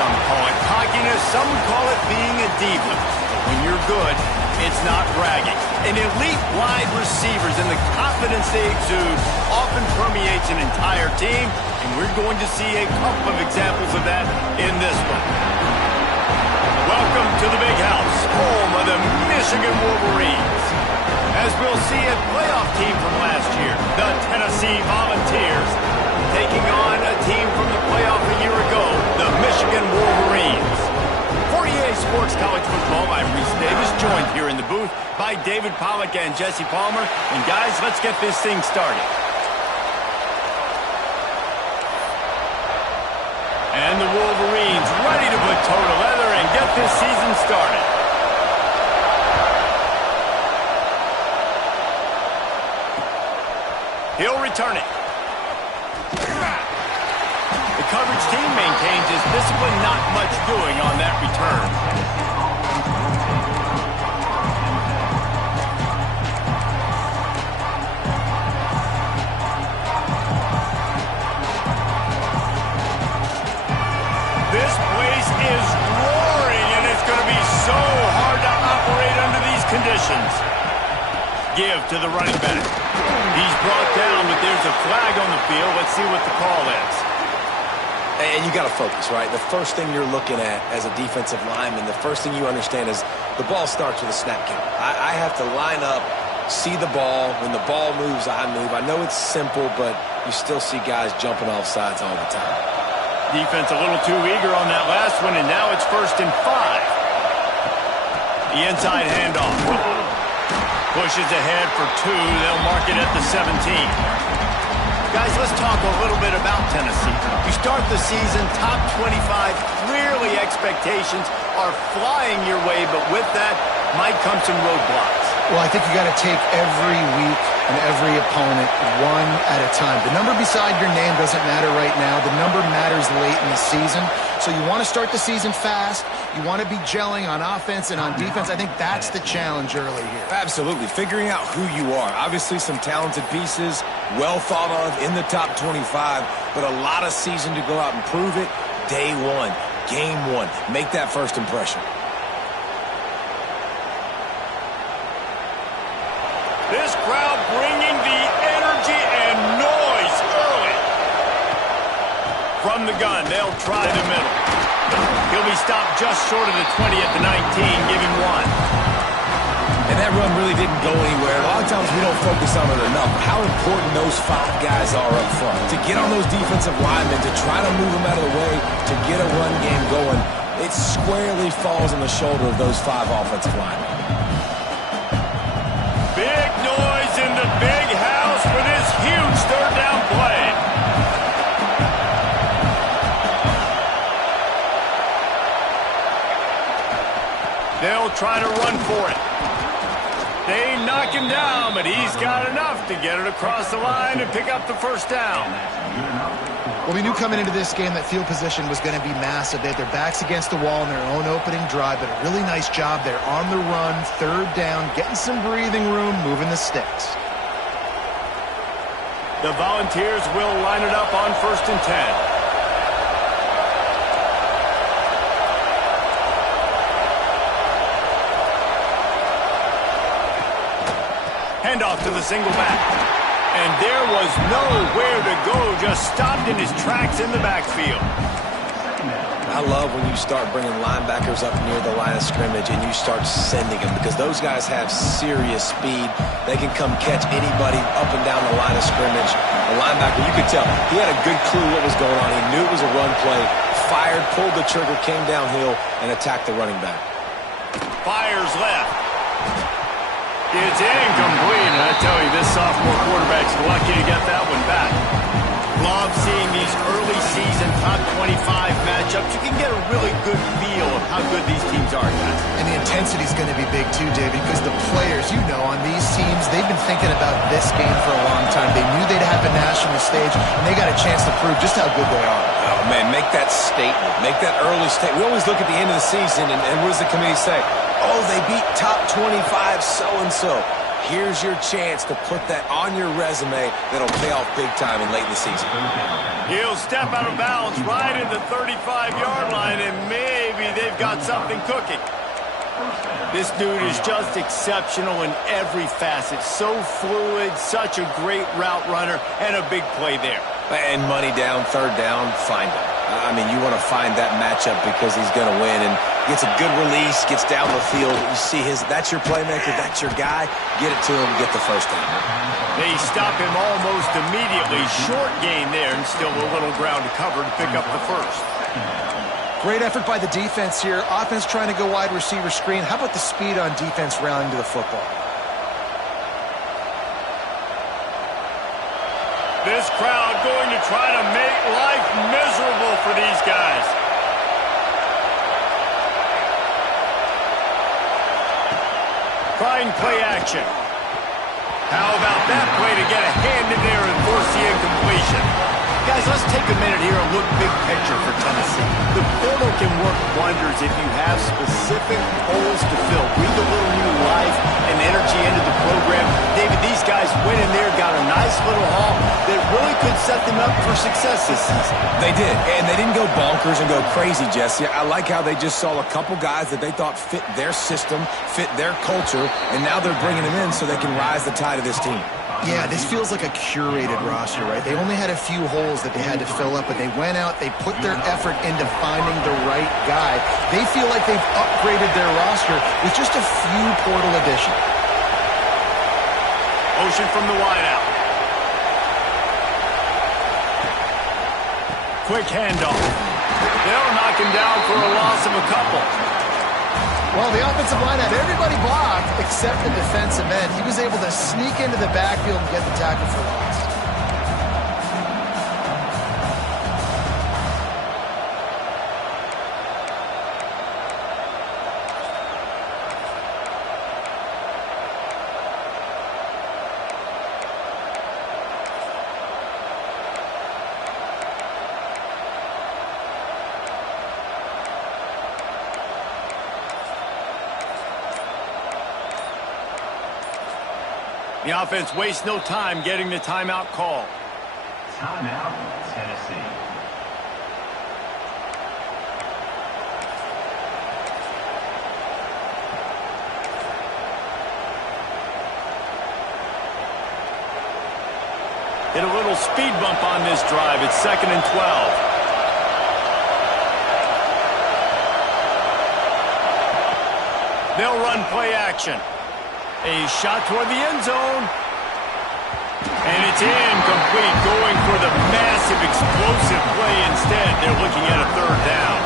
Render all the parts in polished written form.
some call it cockiness, some call it being a diva. But when you're good, it's not bragging. An elite wide receivers and the confidence they exude often permeates an entire team, and we're going to see a couple of examples of that in this one. Welcome to the Big House, home of the Michigan Wolverines. As we'll see, a playoff team from last year, the Tennessee Volunteers, taking on a team from the playoff a year ago, the Michigan Wolverines. For EA Sports College Football, I'm Reese Davis, joined here in the booth by David Pollack and Jesse Palmer. And guys, let's get this thing started. And the Wolverines ready to put toe to leather and get this season started. He'll return it. The coverage team maintains his discipline, not much doing on that return. This place is roaring, and it's going to be so hard to operate under these conditions. Give to the running back. He's brought down, but there's a flag on the field. Let's see what the call is. And you got to focus, right? The first thing you're looking at as a defensive lineman, the first thing you understand is the ball starts with a snap count. I have to line up, see the ball. When the ball moves, I move. I know it's simple, but you still see guys jumping off sides all the time. Defense a little too eager on that last one, and now it's 1st and 5. The inside handoff. Pushes ahead for 2. They'll mark it at the 17. Guys, let's talk a little bit about Tennessee. You start the season top 25. Clearly expectations are flying your way, but with that might come some roadblocks. Well, I think you got to take every week and every opponent one at a time. The number beside your name doesn't matter right now. The number matters late in the season. So you want to start the season fast. You want to be gelling on offense and on defense. I think that's the challenge early here. Absolutely. Figuring out who you are. Obviously some talented pieces, well thought of in the top 25, but a lot of season to go out and prove it. Day one, game one. Make that first impression. This crowd bringing the energy and noise early. From the gun, they'll try the middle. He'll be stopped just short of the 20 at the 19, giving 1. And that run really didn't go anywhere. A lot of times we don't focus on it enough. How important those 5 guys are up front. To get on those defensive linemen, to try to move them out of the way, to get a run game going, it squarely falls on the shoulder of those 5 offensive linemen. Big noise in the big house for this huge 3rd down play. They'll try to run for it. They knock him down, but he's got enough to get it across the line and pick up the 1st down. Well, we knew coming into this game that field position was going to be massive. They had their backs against the wall in their own opening drive, but a really nice job there on the run, 3rd down, getting some breathing room, moving the sticks. The Volunteers will line it up on 1st and 10. Handoff to the single back. And there was nowhere to go, just stopped in his tracks in the backfield. I love when you start bringing linebackers up near the line of scrimmage and you start sending them because those guys have serious speed. They can come catch anybody up and down the line of scrimmage. The linebacker, you could tell, he had a good clue what was going on. He knew it was a run play, fired, pulled the trigger, came downhill, and attacked the running back. Fires left. It's incomplete, and I tell you, this sophomore quarterback's lucky to get that one back. Love seeing these early season top 25 matchups. You can get a really good feel of how good these teams are, guys. And the intensity is going to be big too, David, because the players, you know, on these teams, they've been thinking about this game for a long time. They knew they'd have a national stage, and they got a chance to prove just how good they are. Oh, man, make that statement. Make that early statement. We always look at the end of the season, and what does the committee say? Oh, they beat top 25 so-and-so. Here's your chance to put that on your resume that'll pay off big time in late in the season. He'll step out of bounds right at the 35-yard line, and maybe they've got something cooking. This dude is just exceptional in every facet. So fluid, such a great route runner, and a big play there. And money down, third down, find him. I mean, you want to find that matchup because he's going to win, and gets a good release, gets down the field. You see that's your playmaker, that's your guy. Get it to him, get the first down. They stop him almost immediately. Short gain there, and still a little ground to cover to pick up the first. Great effort by the defense here. Offense trying to go wide receiver screen. How about the speed on defense rallying to the football? This crowd going to try to make life miserable for these guys. Trying play action. How about that play to get a hand in there and force the incompletion? Guys, let's take a minute here and look big picture for Tennessee. The portal can work wonders if you have specific holes to fill. Breathe a little new life and energy into the program. David, these guys went in there, got a nice little haul that really could set them up for success this season. They did, and they didn't go bonkers and go crazy, Jesse. I like how they just saw a couple guys that they thought fit their system, fit their culture, and now they're bringing them in so they can rise the tide of this team. Yeah, this feels like a curated roster, right? They only had a few holes that they had to fill up, but they went out, they put their effort into finding the right guy. They feel like they've upgraded their roster with just a few portal additions. Motion from the wideout. Quick handoff. They'll knock him down for a loss of a couple. Well, the offensive line had everybody blocked except the defensive end. He was able to sneak into the backfield and get the tackle for loss. The offense wastes no time getting the timeout call. Timeout, Tennessee. Hit a little speed bump on this drive. It's 2nd and 12. They'll run play action. A shot toward the end zone. And it's incomplete, going for the massive, explosive play instead. They're looking at a third down.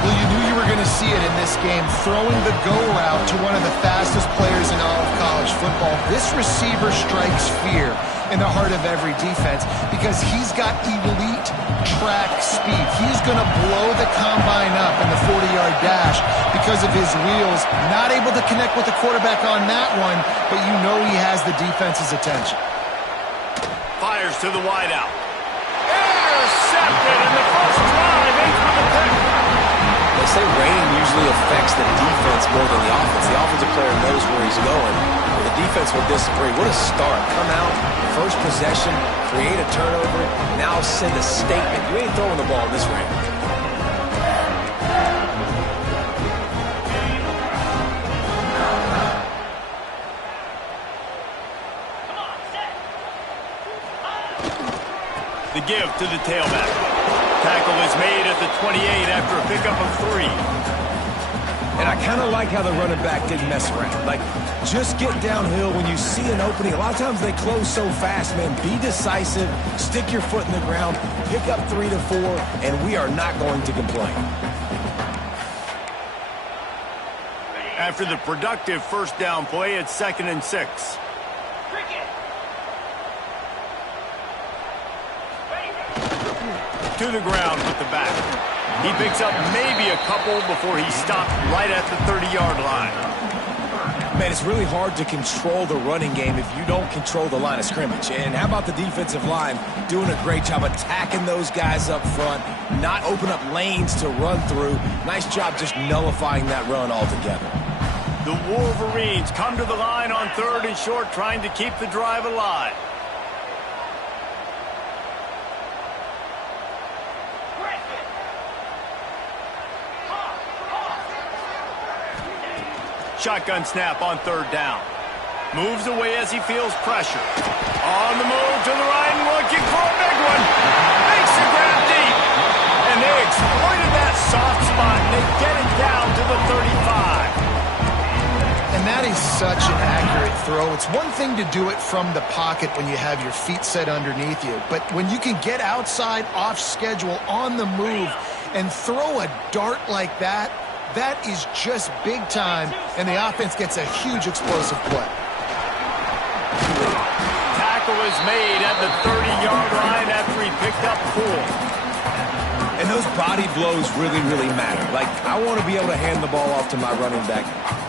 Well, you knew you were going to see it in this game, throwing the go route to one of the fastest players in all of college football. This receiver strikes fear in the heart of every defense because he's got elite track speed. He's going to blow the combine up in the 40-yard dash because of his wheels. Not able to connect with the quarterback on that one, but you know he has the defense's attention. Fires to the wideout. Intercepted in the first drive. Ends with a pick. They say rain usually affects the defense more than the offense. The offensive player knows where he's going. The defense will disagree. What a start. Come out, first possession, create a turnover, now send a statement. You ain't throwing the ball in this rain. The give to the tailback. Tackle is made at the 28 after a pickup of 3. And I kind of like how the running back didn't mess around. Like, just get downhill when you see an opening. A lot of times they close so fast, man. Be decisive, stick your foot in the ground, pick up 3 to 4, and we are not going to complain. After the productive first down play, it's 2nd and 6. To the ground with the back. He picks up maybe a couple before he stopped right at the 30-yard line. Man, it's really hard to control the running game if you don't control the line of scrimmage. And how about the defensive line doing a great job attacking those guys up front, not open up lanes to run through. Nice job just nullifying that run altogether. The Wolverines come to the line on 3rd and short, trying to keep the drive alive. Shotgun snap on third down. Moves away as he feels pressure. On the move to the right and looking for a big one. Makes the grab deep. And they exploited that soft spot. And they get it down to the 35. And that is such an accurate throw. It's one thing to do it from the pocket when you have your feet set underneath you. But when you can get outside, off schedule, on the move, and throw a dart like that, that is just big time. And the offense gets a huge explosive play. Tackle is made at the 30-yard line after he picked up 4. And those body blows really, really matter. Like, I want to be able to hand the ball off to my running back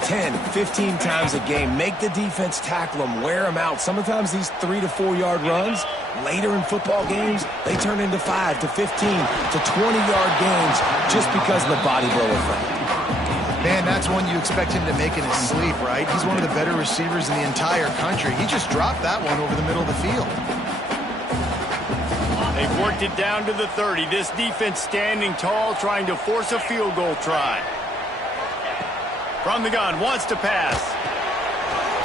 10, 15 times a game. Make the defense tackle them, wear them out. Sometimes these 3 to 4 yard runs, later in football games, they turn into 5 to 15 to 20-yard gains just because of the body blow effect. Man, that's one you expect him to make in his sleep, right? He's one of the better receivers in the entire country. He just dropped that one over the middle of the field. They've worked it down to the 30. This defense standing tall, trying to force a field goal try. From the gun, wants to pass.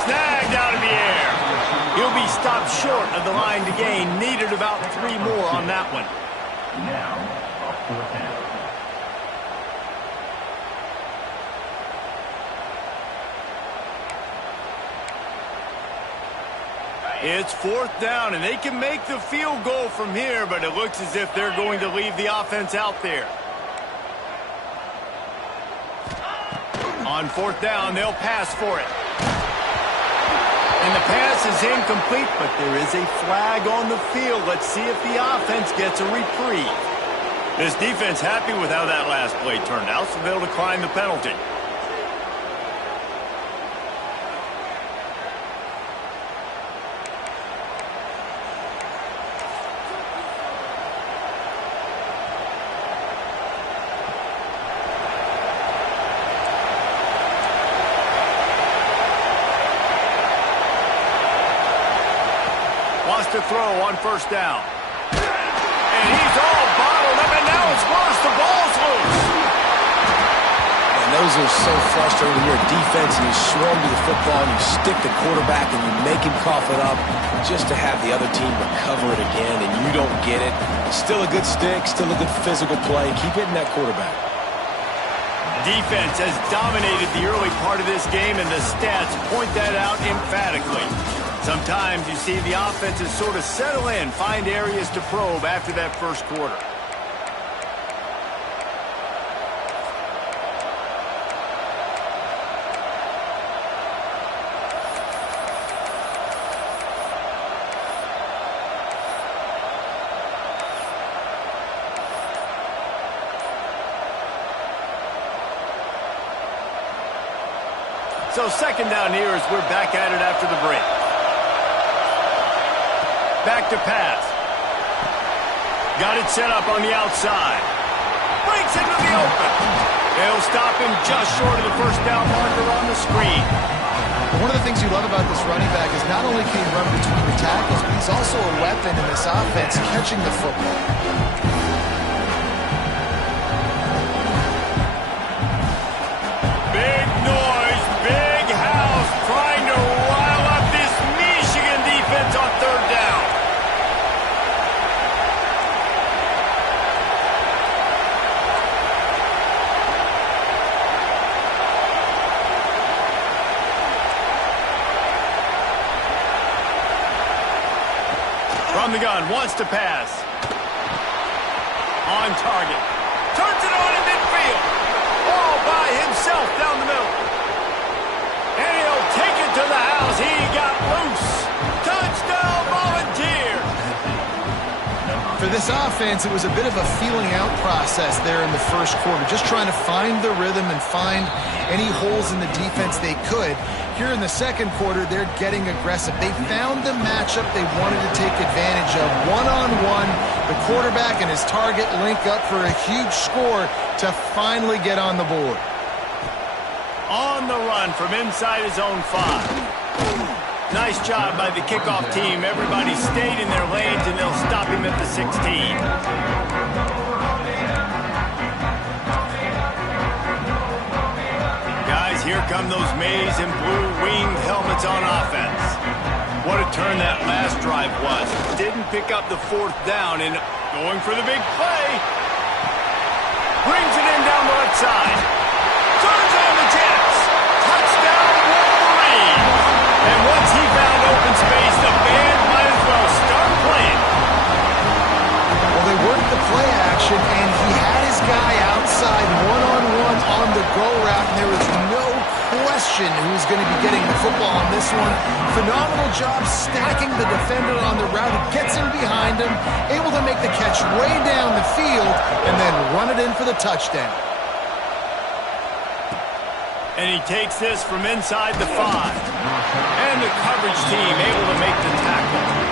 Snagged out of the air. He'll be stopped short of the line to gain. Needed about 3 more on that one. Now, a 4th down. It's 4th down, and they can make the field goal from here, but it looks as if they're going to leave the offense out there. On 4th down, they'll pass for it. And the pass is incomplete, but there is a flag on the field. Let's see if the offense gets a reprieve. This defense happy with how that last play turned out, so they'll decline the penalty. To throw on 1st down. And he's all bottled up, and now it's worse. The ball's loose. And those are so frustrating when you're a defense and you swarm to the football and you stick the quarterback and you make him cough it up just to have the other team recover it again and you don't get it. Still a good stick, still a good physical play. Keep hitting that quarterback. Defense has dominated the early part of this game, and the stats point that out emphatically. Sometimes you see the offenses sort of settle in, find areas to probe after that first quarter. So 2nd down here as we're back at it after the break. Back to pass. Got it set up on the outside. Breaks into the open. They'll stop him just short of the 1st down marker on the screen. One of the things you love about this running back is not only can he run between the tackles, but he's also a weapon in this offense catching the football. Big noise, big house, trying to rile up this Michigan defense on 3rd down. From the gun, wants to pass. On target. Turns it on in midfield. All by himself down the middle. And he'll take it to the house. He got loose. Touchdown, Volunteers. For this offense, it was a bit of a feeling out process there in the first quarter, just trying to find the rhythm and find any holes in the defense they could. Here in the second quarter, they're getting aggressive. They found the matchup they wanted to take advantage of. One-on-one, the quarterback and his target link up for a huge score to finally get on the board. On the run from inside his own 5. Nice job by the kickoff team. Everybody stayed in their lanes, and they'll stop him at the 16. Guys, Here come those maize and blue winged helmets on offense. What a turn that last drive was. Didn't pick up the fourth down and going for the big play. Brings it in down the left side. Turns on the Jets. Touchdown Wolverine. And once he found open space, the band might as well start playing. Well, they worked the play action, and he had his guy outside one-on-one on the go route, and there was no question who's going to be getting the football on this one. Phenomenal job stacking the defender on the route. It gets him behind him, able to make the catch way down the field, and then run it in for the touchdown. And he takes this from inside the 5. And the coverage team able to make the tackle.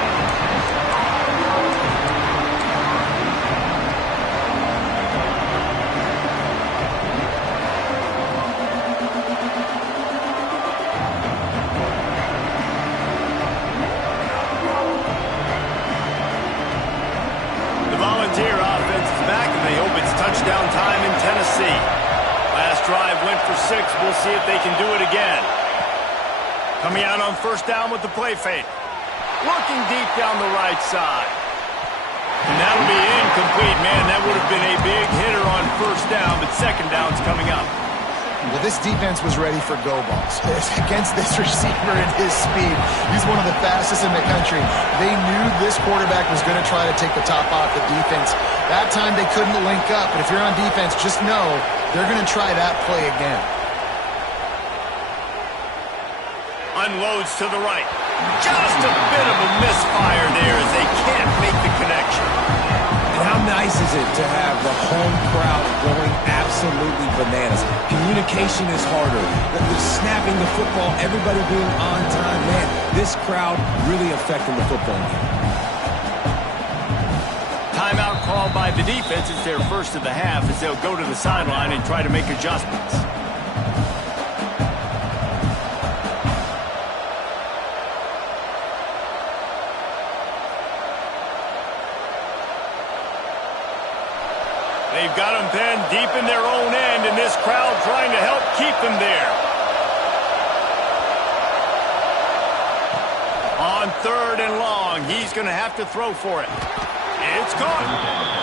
Volunteer offense is back, and they hope it's touchdown time in Tennessee. Last drive went for 6. We'll see if they can do it again. Coming out on first down with the play fake. Looking deep down the right side. And that'll be incomplete. Man, that would have been a big hitter on first down, but second down's coming up. Well, this defense was ready for go balls. Against this receiver and his speed, he's one of the fastest in the country. They knew this quarterback was going to try to take the top off the defense. That time they couldn't link up, but if you're on defense, just know they're going to try that play again. Unloads to the right. Just a bit of a misfire there as they can't make the connection. And how nice is it to have the home crowd going absolutely bananas? Communication is harder. The snapping the football, everybody being on time. Man, this crowd really affecting the football game. Timeout called by the defense. It's their first of the half as they'll go to the sideline and try to make adjustments. They've got them pinned deep in their own end, and this crowd trying to help keep them there. On third and long, he's going to have to throw for it. It's caught.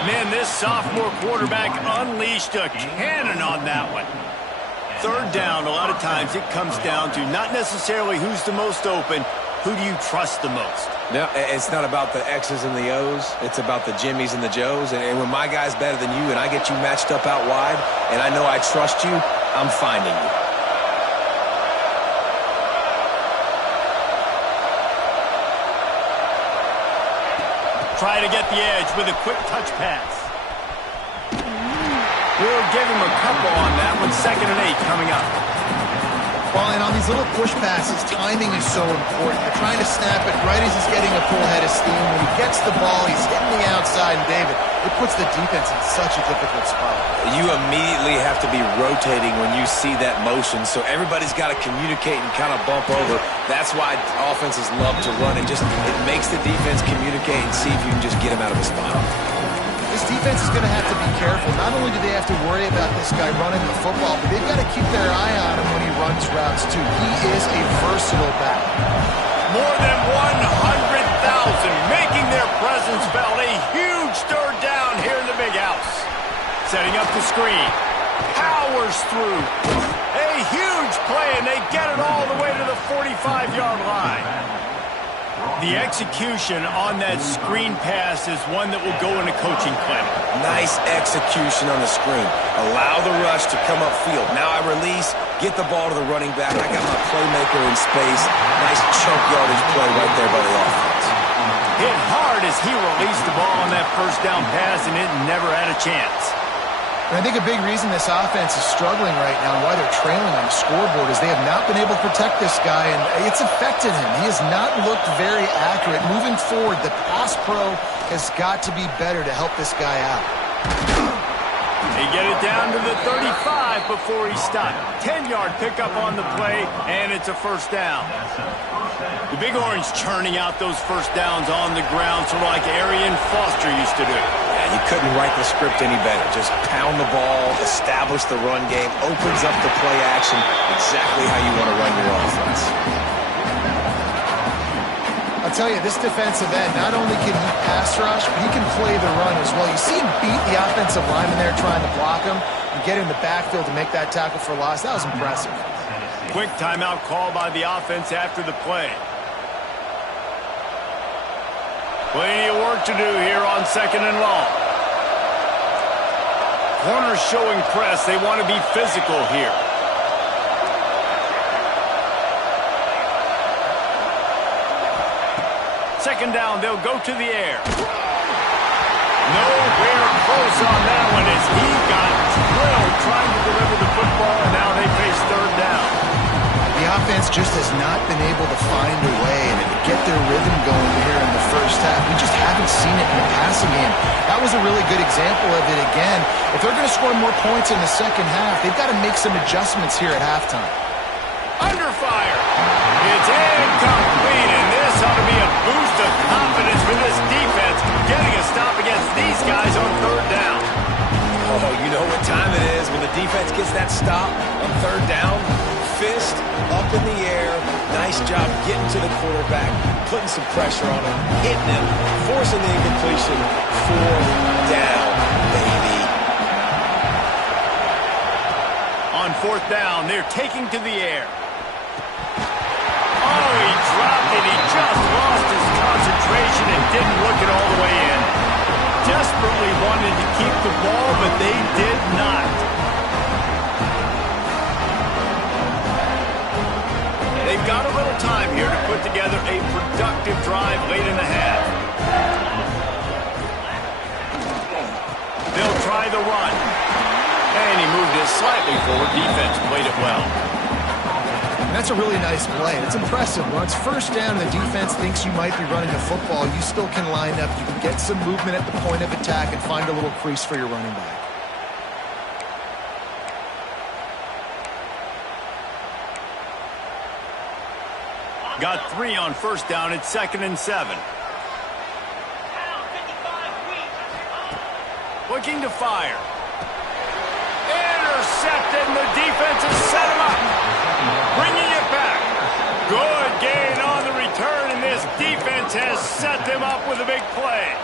Man, this sophomore quarterback unleashed a cannon on that one. Third down, a lot of times it comes down to not necessarily who's the most open, who do you trust the most? No, it's not about the X's and the O's. It's about the Jimmies and the Joes. And when my guy's better than you and I get you matched up out wide and I know I trust you, I'm finding you. Try to get the edge with a quick touch pass. We'll give him a couple on that one. 2nd and 8 coming up. Well, and on these little push passes, timing is so important. You're trying to snap it right as he's getting a full head of steam. When he gets the ball, he's hitting the outside, and David, it puts the defense in such a difficult spot. You immediately have to be rotating when you see that motion, so everybody's got to communicate and kind of bump over. That's why offenses love to run, and just it makes the defense communicate and see if you can just get him out of his spot. This defense is going to have to be careful. Not only do they have to worry about this guy running the football, but they've got to keep their eye on him when he runs routes, too. He is a versatile back. More than 100,000 making their presence felt. A huge third down here in the big house. Setting up the screen. Powers through. A huge play, and they get it all the way to the 45-yard line. The execution on that screen pass is one that will go in a coaching clinic. Nice execution on the screen. Allow the rush to come upfield. Now I release, get the ball to the running back. I got my playmaker in space. Nice chunk yardage play right there by the offense. Hit hard as he released the ball on that first down pass, and it never had a chance. And I think a big reason this offense is struggling right now and why they're trailing on the scoreboard is they have not been able to protect this guy, and it's affected him. He has not looked very accurate. Moving forward, the pass pro has got to be better to help this guy out. They get it down to the 35 before he stopped. 10-yard pickup on the play, and it's a first down. The Big Orange churning out those first downs on the ground, sort of like Arian Foster used to do. Yeah, you couldn't write the script any better. Just pound the ball, establish the run game, opens up the play action, exactly how you want to run your offense. I'll tell you, this defensive end, not only can he pass rush, but he can play the run as well. You see him beat the offensive lineman there trying to block him and get in the backfield to make that tackle for loss. That was impressive. Quick timeout call by the offense after the play. Plenty of work to do here on 2nd and long. Corners showing press. They want to be physical here. Second down, they'll go to the air. Nowhere close on that one as he got drilled trying to deliver the football, and now they face 3rd down. The offense just has not been able to find a way to get their rhythm going here in the first half. We just haven't seen it in the passing game. That was a really good example of it again. If they're going to score more points in the second half, they've got to make some adjustments here at halftime. Under fire. It's incomplete, and this ought to be a boost of confidence for this defense, getting a stop against these guys on 3rd down. Oh, you know what time it is when the defense gets that stop on 3rd down. Fist up in the air. Nice job getting to the quarterback, putting some pressure on him, hitting him, forcing the incompletion. 4th down, baby. On 4th down, they're taking to the air. Oh, he dropped it. He just lost his concentration and didn't look it all the way in. Desperately wanted to keep the ball, but they did not. They've got a little time here to put together a productive drive late in the half. They'll try the run. And he moved it slightly forward. Defense played it well. That's a really nice play. It's impressive. When it's 1st down and the defense thinks you might be running the football, you still can line up. You can get some movement at the point of attack and find a little crease for your running back. Got 3 on 1st down. It's 2nd and 7. Looking to fire. Intercepted, and the defense has set him up. Bringing it back. Good gain on the return, and this defense has set them up with a big play.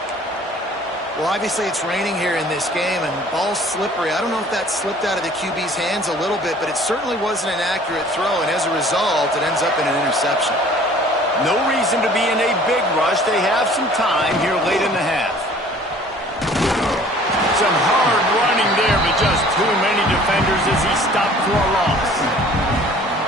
Well, obviously it's raining here in this game, and the ball's slippery. I don't know if that slipped out of the QB's hands a little bit, but it certainly wasn't an accurate throw, and as a result, it ends up in an interception. No reason to be in a big rush. They have some time here late in the half. Some hard running there, but just too many defenders as he stopped for a loss.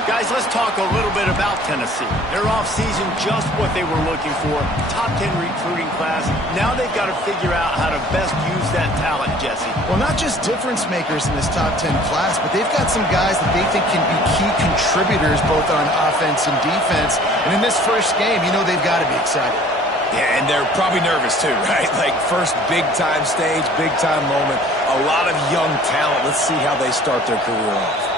Guys, let's talk a little bit about Tennessee. Their offseason, just what they were looking for. Top 10 recruiting class. Now they've got to figure out how to best use that talent, Jesse. Well, not just difference makers in this top 10 class, but they've got some guys that they think can be key contributors both on offense and defense. And in this first game, you know they've got to be excited. Yeah, and they're probably nervous too, right? Like first big-time stage, big-time moment. A lot of young talent. Let's see how they start their career off.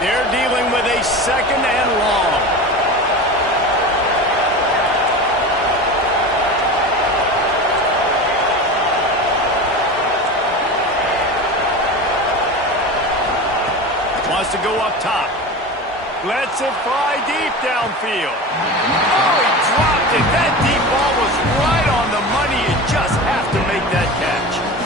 They're dealing with a 2nd and long. Wants to go up top. Lets it fly deep downfield. Oh, he dropped it. That deep ball was right on the money. You just have to make that catch.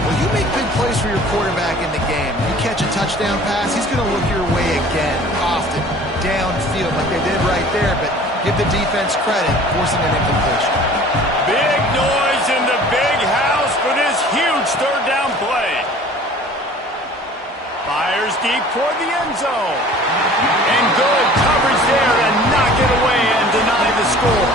Well, you make big plays for your quarterback in the game. You catch a touchdown pass, he's going to look your way again, often, downfield like they did right there, but give the defense credit, forcing an incompletion. Big noise in the big house for this huge 3rd down play. Fires deep toward the end zone. And good coverage there to knock it away and deny the score.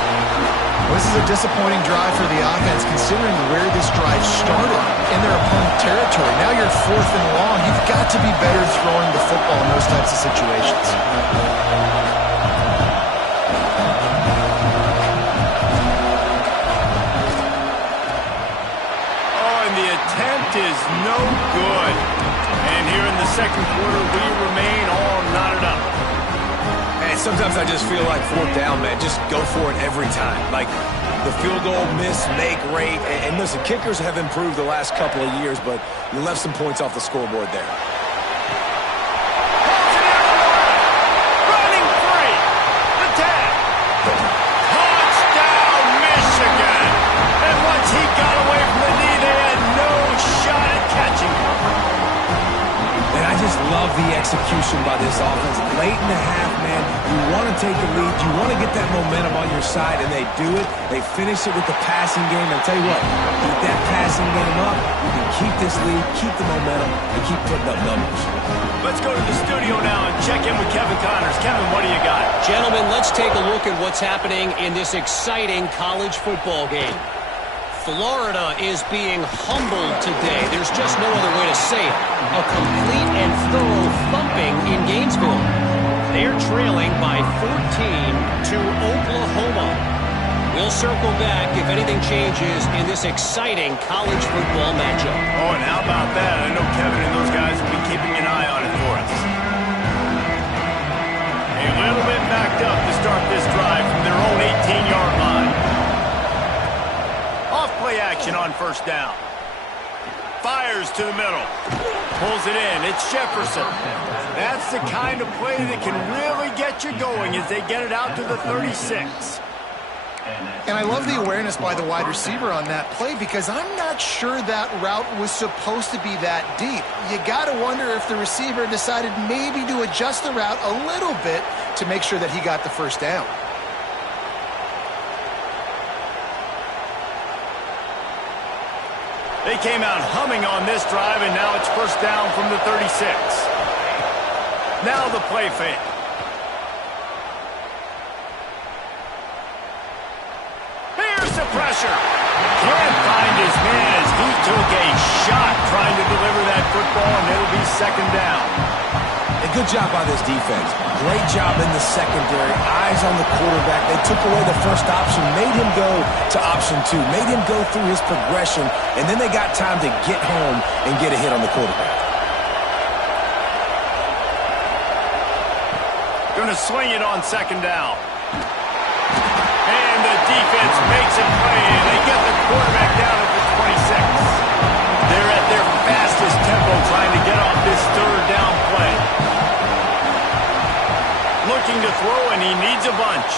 This is a disappointing drive for the offense, considering where this drive started, in their opponent territory. Now you're 4th and long. You've got to be better throwing the football in those types of situations. Oh, and the attempt is no good. And here in the 2nd quarter, we remain all knotted up. sometimes I just feel like fourth down, man. Just go for it every time. Like the field goal miss, make rate. And listen, kickers have improved the last couple of years, but you left some points off the scoreboard there. Running free. The tag. Touchdown, Michigan. And once he got away from the knee, they had no shot at catching him. And I just love the execution by this offense. Late in the half, man, you want to take the lead. You want to get that momentum on your side, and they do it. They finish it with the passing game. And I'll tell you what, keep that passing game up. You can keep this lead, keep the momentum, and keep putting up numbers. Let's go to the studio now and check in with Kevin Connors. Kevin, what do you got? Gentlemen, let's take a look at what's happening in this exciting college football game. Florida is being humbled today. There's just no other way to say it. A complete and thorough thumping in Gainesville. They're trailing by 14 to Oklahoma. We'll circle back if anything changes in this exciting college football matchup. Oh, and how about that? I know Kevin and those guys will be keeping an eye on it for us. A little bit backed up to start this drive from their own 18-yard line. Off-play action on first down. Fires to the middle. Pulls it in. It's Jefferson. That's the kind of play that can really get you going as they get it out to the 36. And I love the awareness by the wide receiver on that play because I'm not sure that route was supposed to be that deep. You got to wonder if the receiver decided maybe to adjust the route a little bit to make sure that he got the first down. They came out humming on this drive, and now it's first down from the 36. Now the play fake. Here's the pressure. Can't find his man as he took a shot trying to deliver that football, and it'll be second down. A good job by this defense. Great job in the secondary. Eyes on the quarterback. They took away the first option, made him go to option two, made him go through his progression, and then they got time to get home and get a hit on the quarterback. Going to swing it on second down. And the defense makes a play, and they get the quarterback down at the 26. They're at their fastest tempo trying to get off this third down play. Looking to throw, and he needs a bunch.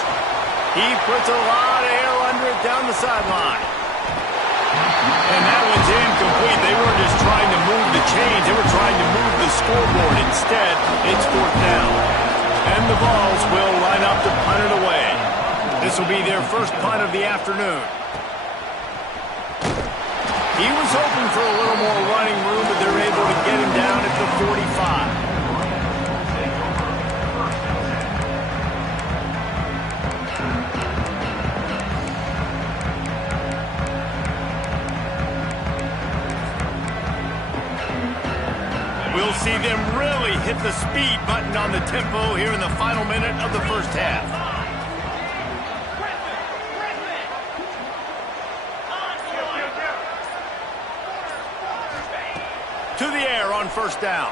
He puts a lot of air under it down the sideline. And that one's incomplete. They weren't just trying to move the chains. They were trying to move the scoreboard. Instead, it's fourth down. And the Vols will line up to punt it away. This will be their first punt of the afternoon. He was hoping for a little more running room, but they're able to get him down at the 45. We'll see them really hit the speed button on the tempo here in the final minute of the first half. To the air on first down.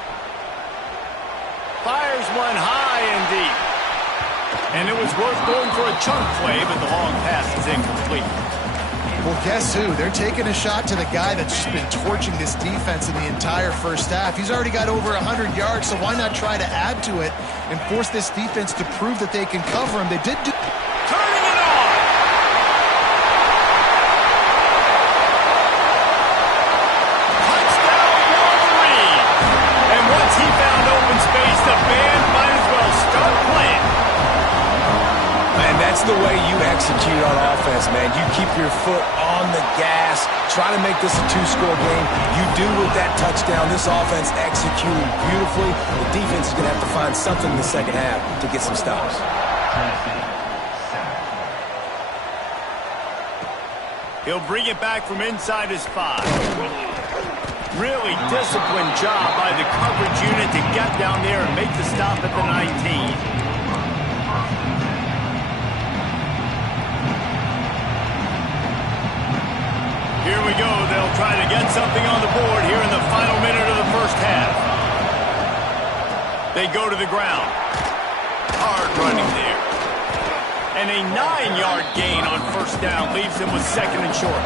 Fires one high and deep. And it was worth going for a chunk play, but the long pass is incomplete. Well, guess who? They're taking a shot to the guy that's just been torching this defense in the entire first half. He's already got over 100 yards, so why not try to add to it and force this defense to prove that they can cover him? They did do... Turning it on! Touchdown, Wolverine! And once he found open space, the band might as well start playing. Man, that's the way you execute on offense, man. You keep your foot on the gas, try to make this a two-score game. You do with that touchdown. This offense executing beautifully. The defense is going to have to find something in the second half to get some stops. He'll bring it back from inside his 5. Really disciplined job by the coverage unit to get down there and make the stop at the 19. Here we go. They'll try to get something on the board here in the final minute of the first half. They go to the ground. hard running there. And a 9-yard gain on first down leaves him with second and short.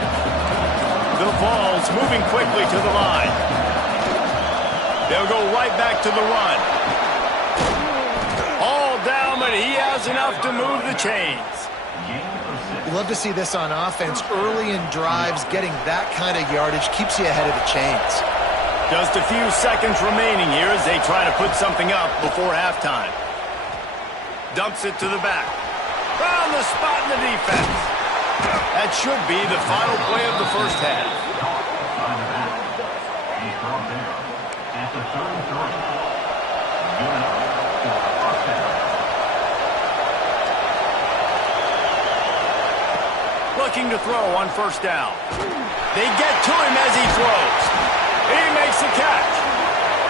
The ball's moving quickly to the line. They'll go right back to the run. All down, but he has enough to move the chains. You love to see this on offense. Early in drives, getting that kind of yardage keeps you ahead of the chains. Just a few seconds remaining here as they try to put something up before halftime. Dumps it to the back. Found the spot in the defense. That should be the final play of the first half. He's brought down at the 33. Good enough for a first down. Looking to throw on first down. They get to him as he throws. He makes the catch.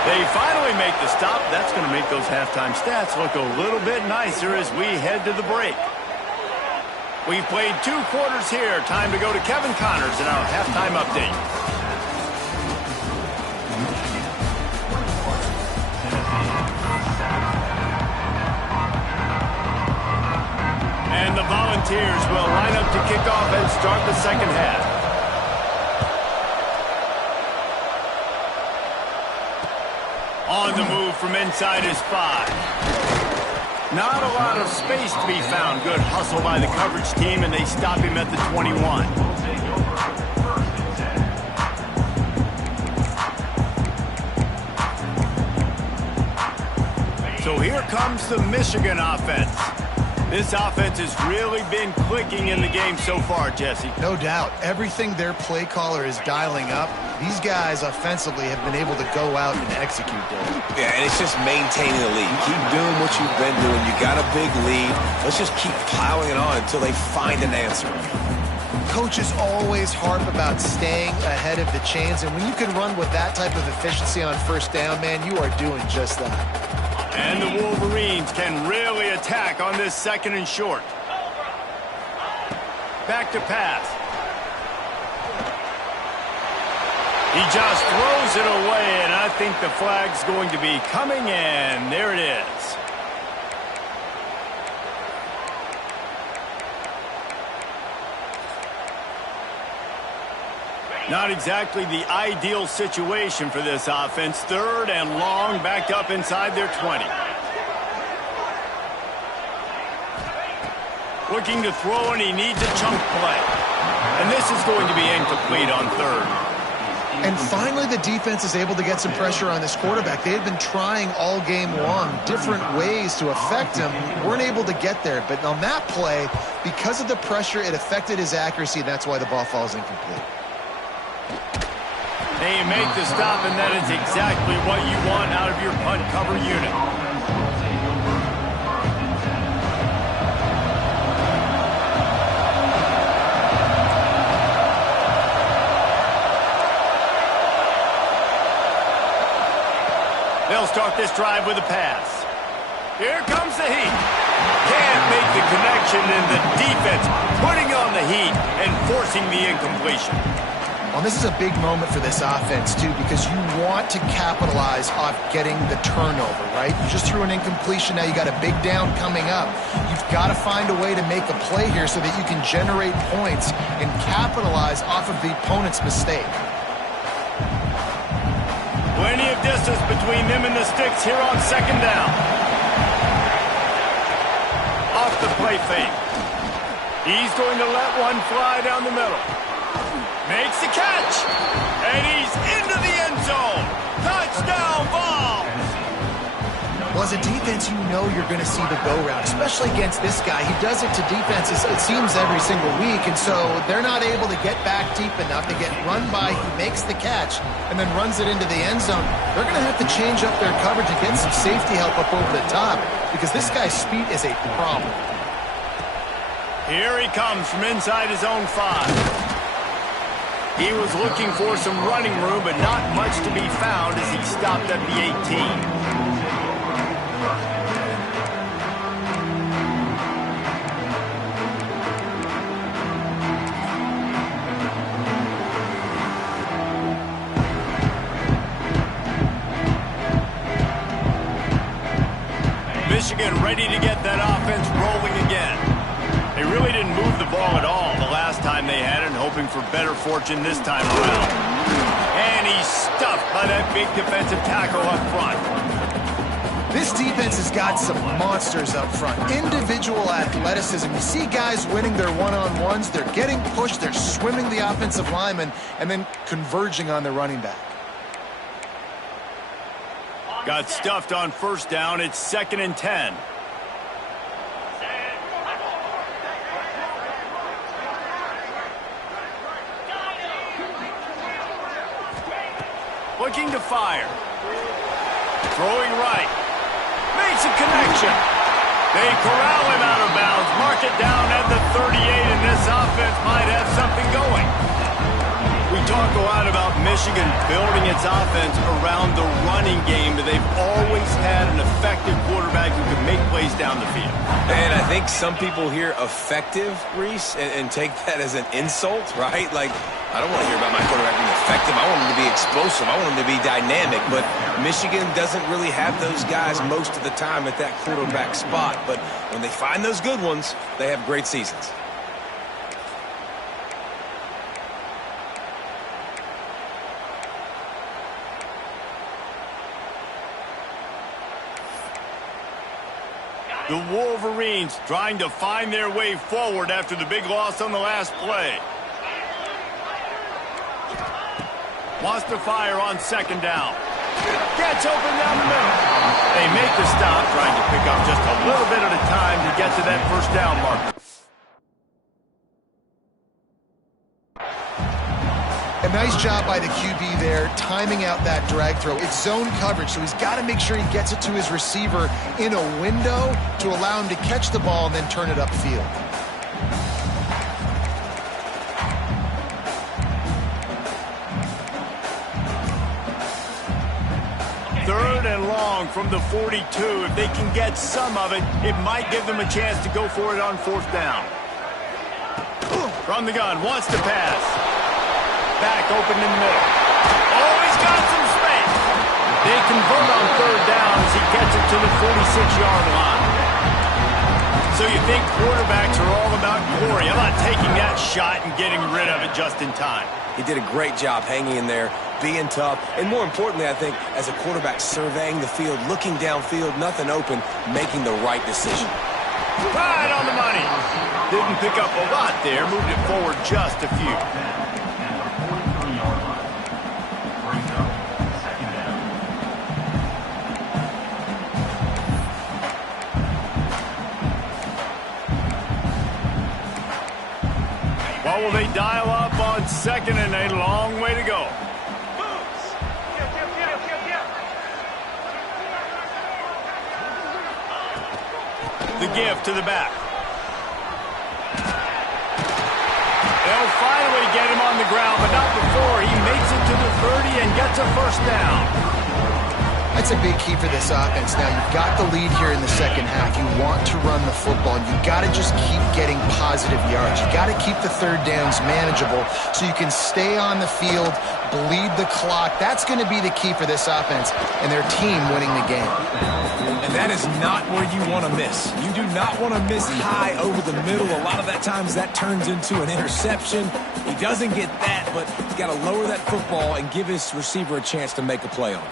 They finally make the stop. That's going to make those halftime stats look a little bit nicer as we head to the break. We've played 2 quarters here. Time to go to Kevin Connors in our halftime update. And the Volunteers will line up to kick off and start the second half. On the move from inside his 5. Not a lot of space to be found. Good hustle by the coverage team, and they stop him at the 21. So here comes the Michigan offense. This offense has really been clicking in the game so far, Jesse. No doubt. Everything their play caller is dialing up, these guys offensively have been able to go out and execute there. Yeah, and it's just maintaining the lead. Keep doing what you've been doing. You got a big lead. Let's just keep piling it on until they find an answer. Coaches always harp about staying ahead of the chains, and when you can run with that type of efficiency on first down, man, you are doing just that. And the Wolverines can really attack on this second and short. Back to pass. He just throws it away, and I think the flag's going to be coming in. There it is. Not exactly the ideal situation for this offense. Third and long, backed up inside their 20. Looking to throw, and he needs a chunk play. And this is going to be incomplete on third. And finally, the defense is able to get some pressure on this quarterback. They had been trying all game long different ways to affect him. Weren't able to get there. But on that play, because of the pressure, it affected his accuracy. That's why the ball falls incomplete. They make the stop, and that is exactly what you want out of your punt cover unit. They'll start this drive with a pass. Here comes the heat. Can't make the connection, and the defense putting on the heat and forcing the incompletion. Well, this is a big moment for this offense, too, because you want to capitalize off getting the turnover, right? You just threw an incompletion. Now you got a big down coming up. You've got to find a way to make a play here so that you can generate points and capitalize off of the opponent's mistake. Plenty of distance between them and the sticks here on second down. Off the play fake. He's going to let one fly down the middle. Makes the catch. And he's into the end zone. Touchdown ball. Well, as a defense, you know you're going to see the go route, especially against this guy. He does it to defenses, it seems, every single week, and so they're not able to get back deep enough. They get run by, he makes the catch, and then runs it into the end zone. They're going to have to change up their coverage and get some safety help up over the top because this guy's speed is a problem. Here he comes from inside his own 5. He was looking for some running room, but not much to be found as he stopped at the 18. Michigan ready to get offense rolling again. They really didn't move the ball at all the last time they had it, and hoping for better fortune this time around. And he's stuffed by that big defensive tackle up front. This defense has got some monsters up front. Individual athleticism. You see guys winning their one-on-ones. They're getting pushed. They're swimming the offensive lineman and then converging on the running back. Got stuffed on first down. It's 2nd and 10. Looking to fire. Throwing right. Makes a connection. They corral him out of bounds. Mark it down at the 38, and this offense might have something going. We talk a lot about Michigan building its offense around the running game, but they've always had an effective quarterback who can make plays down the field. And I think some people hear effective, Reese, and take that as an insult, right? Like, I don't want to hear about my quarterback being effective. I want him to be explosive. I want him to be dynamic. But Michigan doesn't really have those guys most of the time at that quarterback spot. But when they find those good ones, they have great seasons. The Wolverines trying to find their way forward after the big loss on the last play. Wants to fire on 2nd down. Gets open down the middle. They make the stop, trying to pick up just a little bit at a time to get to that first down marker. A nice job by the QB there, timing out that drag throw. It's zone coverage, so he's got to make sure he gets it to his receiver in a window to allow him to catch the ball and then turn it upfield. Third and long from the 42. If they can get some of it, it might give them a chance to go for it on 4th down. From the gun, wants to pass. Back open in the middle. Oh, he's got some space. They convert on 3rd down as he gets it to the 46-yard line. So you think quarterbacks are all about glory. How about taking that shot and getting rid of it just in time? He did a great job hanging in there, being tough, and more importantly, I think, as a quarterback surveying the field, looking downfield, nothing open, making the right decision. Right on the money. Didn't pick up a lot there, moved it forward just a few. Well, will they dial up on 2nd and a long way to go? The give to the back. They'll finally get him on the ground, but not before he makes it to the 30 and gets a first down. That's a big key for this offense. Now, you've got the lead here in the 2nd half. You want to run the football. You've got to just keep getting positive yards. You've got to keep the 3rd downs manageable so you can stay on the field, bleed the clock. That's going to be the key for this offense and their team winning the game. And that is not where you want to miss. You do not want to miss high over the middle. A lot of that times that turns into an interception. He doesn't get that, but he's got to lower that football and give his receiver a chance to make a play on it.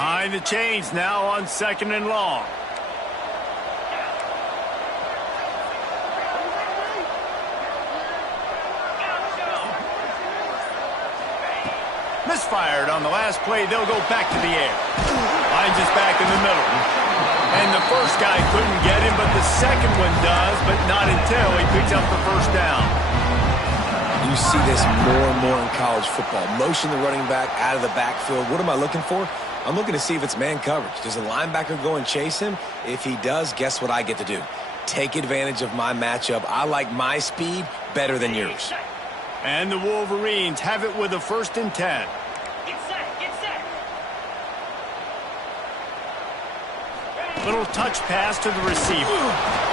Behind the chains now on 2nd and long. Misfired on the last play. They'll go back to the air. Finds us back in the middle. And the first guy couldn't get him, but the second one does, but not until he picks up the first down. You see this more and more in college football. Motion the running back out of the backfield. What am I looking for? I'm looking to see if it's man coverage. Does the linebacker go and chase him? If he does, guess what I get to do? Take advantage of my matchup. I like my speed better than yours. And the Wolverines have it with a 1st and 10. Little touch pass to the receiver.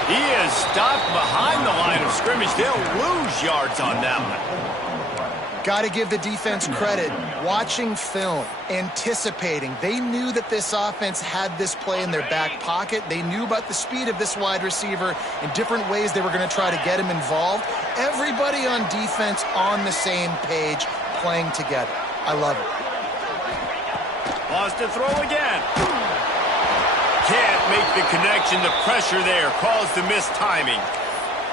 He is stopped behind the line of scrimmage. They'll lose yards on that one. Got to give the defense credit. Watching film, anticipating. They knew that this offense had this play in their back pocket. They knew about the speed of this wide receiver and different ways they were going to try to get him involved. Everybody on defense on the same page, playing together. I love it. Wants to throw again. Can't make the connection. The pressure there caused the missed timing.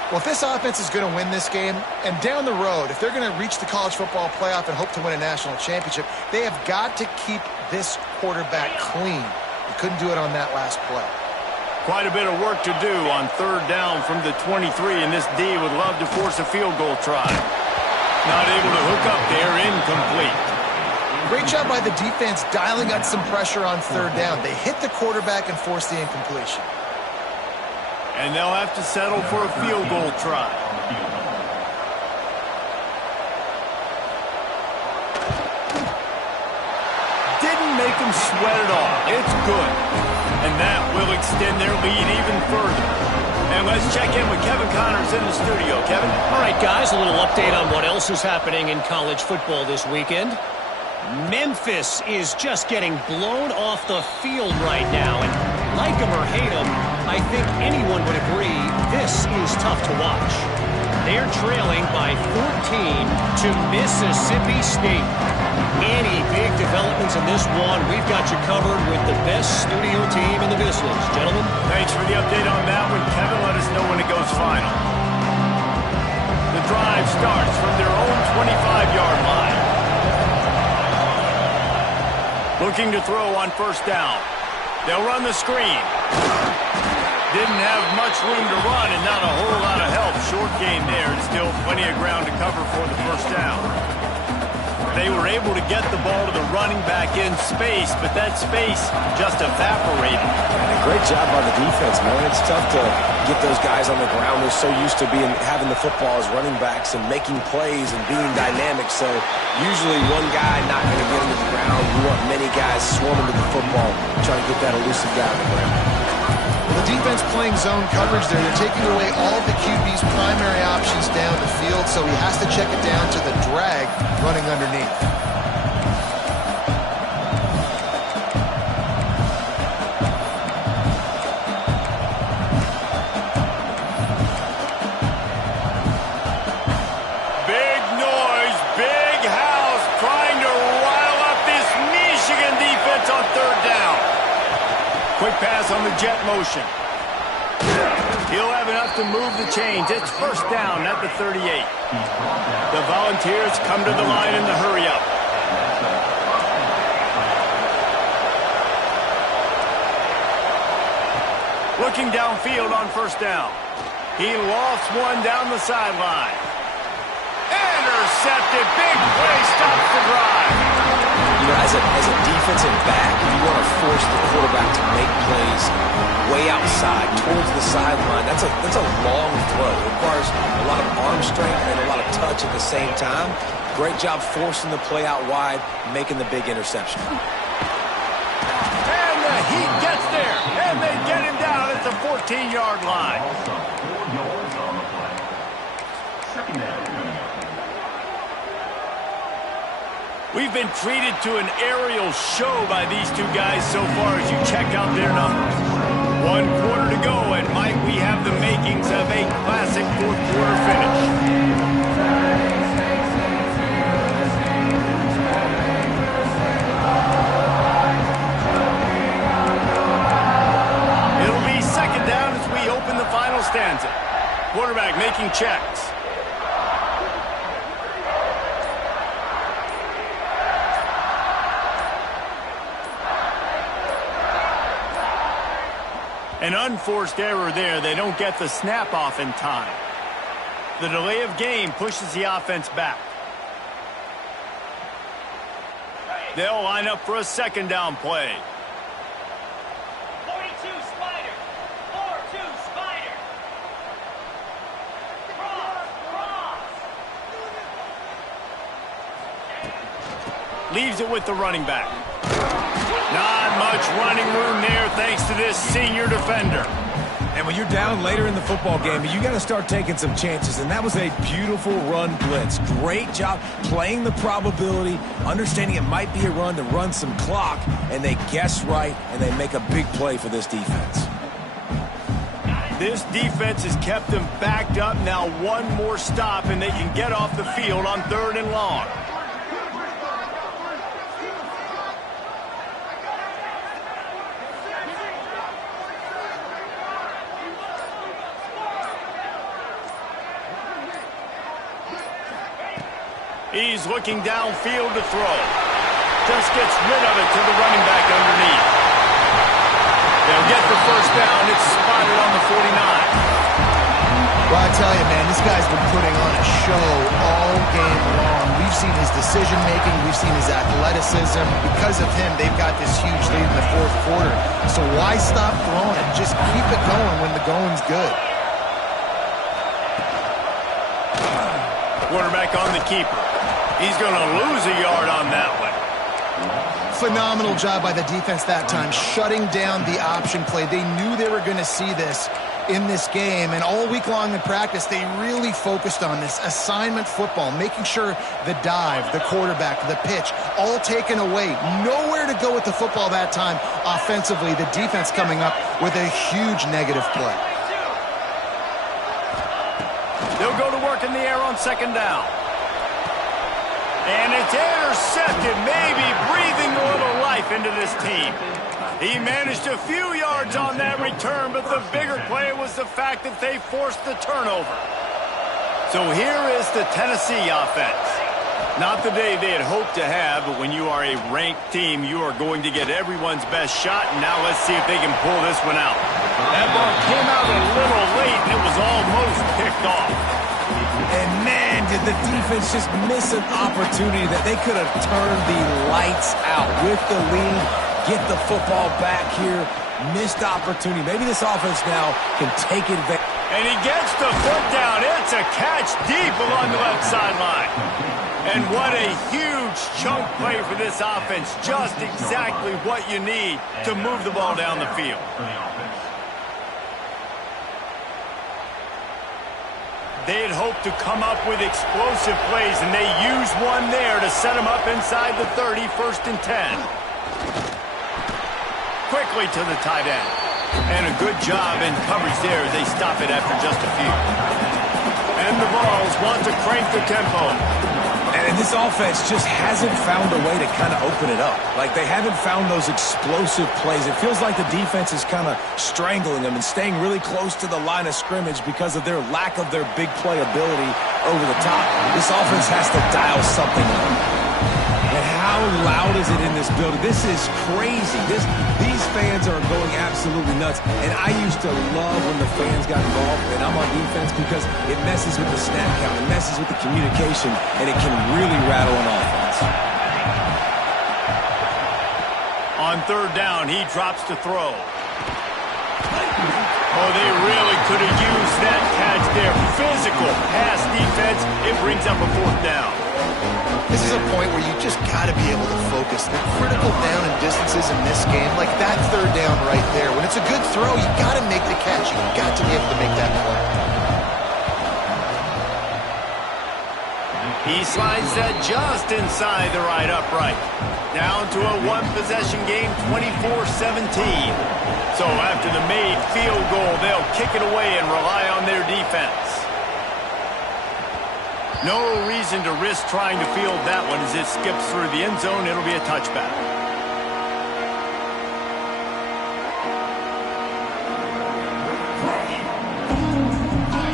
Well, if this offense is going to win this game, and down the road, if they're going to reach the college football playoff and hope to win a national championship, they have got to keep this quarterback clean. They couldn't do it on that last play. Quite a bit of work to do on third down from the 23, and this D would love to force a field goal try. Not able to hook up there, incomplete. Great job by the defense dialing up some pressure on third down. They hit the quarterback and forced the incompletion. And they'll have to settle for a field goal try. Didn't make them sweat at all. It's good. And that will extend their lead even further. And let's check in with Kevin Connors in the studio. Kevin? All right, guys, a little update on what else is happening in college football this weekend. Memphis is just getting blown off the field right now. And like them or hate them, I think anyone would agree this is tough to watch. They're trailing by 14 to Mississippi State. Any big developments in this one, we've got you covered with the best studio team in the business. Gentlemen? Thanks for the update on that one, Kevin. Let us know when it goes final. The drive starts from their own 25-yard line. Looking to throw on first down. They'll run the screen. Didn't have much room to run and not a whole lot of help. Short gain there and still plenty of ground to cover for the first down. They were able to get the ball to the running back in space, but that space just evaporated. And a great job by the defense, man. It's tough to get those guys on the ground. They're so used to having the football as running backs and making plays and being dynamic. So usually one guy not going to get into the ground. You want many guys swarming to the football, trying to get that elusive guy on the ground. The defense playing zone coverage there. They're taking away all the QB's primary options down the field, so he has to check it down to the drag running underneath. Big noise, big house, trying to rile up this Michigan defense on third down. Quick pass on the jet motion. He'll have enough to move the chains. It's first down at the 38. The Volunteers come to the line in the hurry-up. Looking downfield on first down. He lofts one down the sideline. Intercepted. Big play. Stops the drive. You know, as a defensive back, you want to force the quarterback to make plays way outside, towards the sideline. That's a long throw. It requires a lot of arm strength and a lot of touch at the same time. Great job forcing the play out wide, making the big interception. And the Heat gets there, and they get him down at the 14-yard line. Also, 4 yards on the play. Second down. We've been treated to an aerial show by these two guys so far as you check out their numbers. 1 quarter to go, and Mike, we have the makings of a classic fourth-quarter finish. It'll be second down as we open the final stanza. Quarterback making checks. An unforced error there. They don't get the snap off in time. The delay of game pushes the offense back. They'll line up for a second down play. 42 Spider. 4-2 Spider. Cross. Leaves it with the running back. Not much running room there thanks to this senior defender. And when you're down later in the football game, you got to start taking some chances. And that was a beautiful run blitz. Great job playing the probability, understanding it might be a run to run some clock, and they guess right, and they make a big play for this defense. This defense has kept them backed up. Now one more stop, and they can get off the field on 3rd and long. He's looking downfield to throw. Just gets rid of it to the running back underneath. They'll get the first down. It's spotted on the 49. Well, I tell you, man, this guy's been putting on a show all game long. We've seen his decision-making. We've seen his athleticism. Because of him, they've got this huge lead in the 4th quarter. So why stop throwing it? Just keep it going when the going's good. Quarterback on the keeper. He's going to lose a yard on that one. Phenomenal job by the defense that time, shutting down the option play. They knew they were going to see this in this game, and all week long in practice, they really focused on this assignment football, making sure the dive, the quarterback, the pitch, all taken away. Nowhere to go with the football that time offensively. The defense coming up with a huge negative play. They'll go to work in the air on 2nd down. And it's intercepted, maybe breathing a little life into this team. He managed a few yards on that return, but the bigger play was the fact that they forced the turnover. So here is the Tennessee offense. Not the day they had hoped to have, but when you are a ranked team, you are going to get everyone's best shot. And now let's see if they can pull this one out. That ball came out a little late, and it was almost picked off. And man, did the defense just miss an opportunity that they could have turned the lights out with the lead, get the football back here. Missed opportunity. Maybe this offense now can take advantage. And he gets the foot down. It's a catch deep along the left sideline. And what a huge chunk play for this offense. Just exactly what you need to move the ball down the field. They had hoped to come up with explosive plays, and they used one there to set them up inside the 30, 1st and 10. Quickly to the tight end. And a good job in coverage there as they stop it after just a few. And the Vols want to crank the tempo. And this offense just hasn't found a way to kind of open it up. Like, they haven't found those explosive plays. It feels like the defense is kind of strangling them and staying really close to the line of scrimmage because of their lack of their big play ability over the top. This offense has to dial something up. And how loud is it in this building? This is crazy. These fans are going absolutely nuts. And I used to love when the fans got involved, and I'm on defense, because it messes with the snap count, it messes with the communication, and it can really rattle an offense. On 3rd down, he drops to throw. Oh, they really could have used that catch there. Physical pass defense. It brings up a 4th down. This is a point where you just got to be able to focus. The critical down and distances in this game, like that 3rd down right there. When it's a good throw, you got to make the catch. You got to be able to make that play. He slides that just inside the right upright. Down to a 1-possession game, 24-17. So after the made field goal, they'll kick it away and rely on their defense. No reason to risk trying to field that one as it skips through the end zone. It'll be a touchback.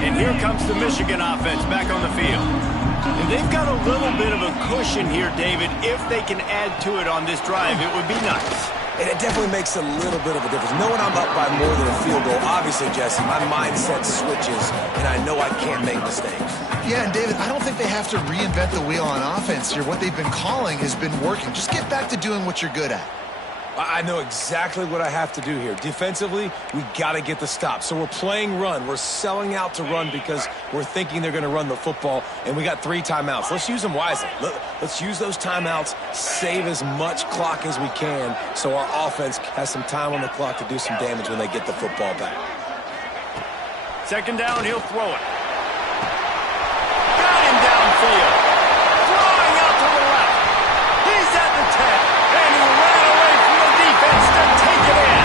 And here comes the Michigan offense back on the field. And they've got a little bit of a cushion here, David. If they can add to it on this drive, it would be nice. And it definitely makes a little bit of a difference. Knowing I'm up by more than a field goal, obviously, Jesse, my mindset switches, and I know I can't make mistakes. Yeah, and David, I don't think they have to reinvent the wheel on offense here. What they've been calling has been working. Just get back to doing what you're good at. I know exactly what I have to do here. Defensively, we got to get the stop. So we're playing run. We're selling out to run because we're thinking they're going to run the football, and we got 3 timeouts. Let's use them wisely. Let's use those timeouts, save as much clock as we can so our offense has some time on the clock to do some damage when they get the football back. Second down, he'll throw it. Got him downfield. Throwing out to the left. He's at the 10. And he ran away from the defense to take it in.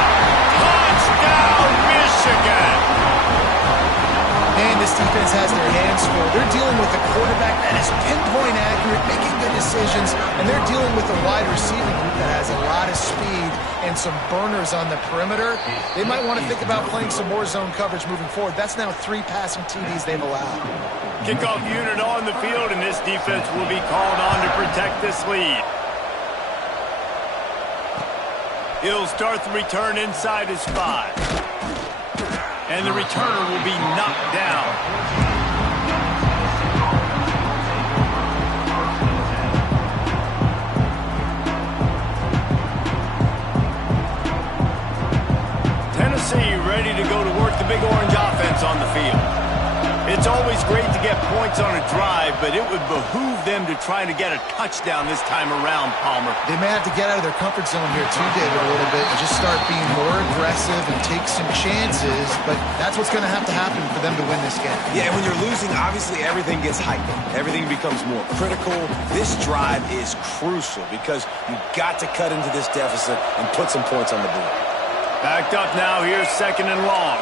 Touchdown, Michigan. And this defense has their hands full. They're dealing with a quarterback that is pinpoint accurate, making good decisions, and they're dealing with a wide receiver group that has a lot of speed and some burners on the perimeter. They might want to think about playing some more zone coverage moving forward. That's now 3 passing TDs they've allowed. Kickoff unit on the field, and this defense will be called on to protect this lead. He'll start the return inside his 5. And the returner will be knocked down. Tennessee ready to go to work the Big Orange offense on the field. It's always great to get points on a drive, but it would behoove them to try to get a touchdown this time around, Palmer. They may have to get out of their comfort zone here too, David, a little bit, and just start being more aggressive and take some chances, but that's what's going to happen for them to win this game. Yeah, and when you're losing, obviously everything gets heightened. Everything becomes more critical. This drive is crucial because you've got to cut into this deficit and put some points on the board. Backed up now, here's second and long.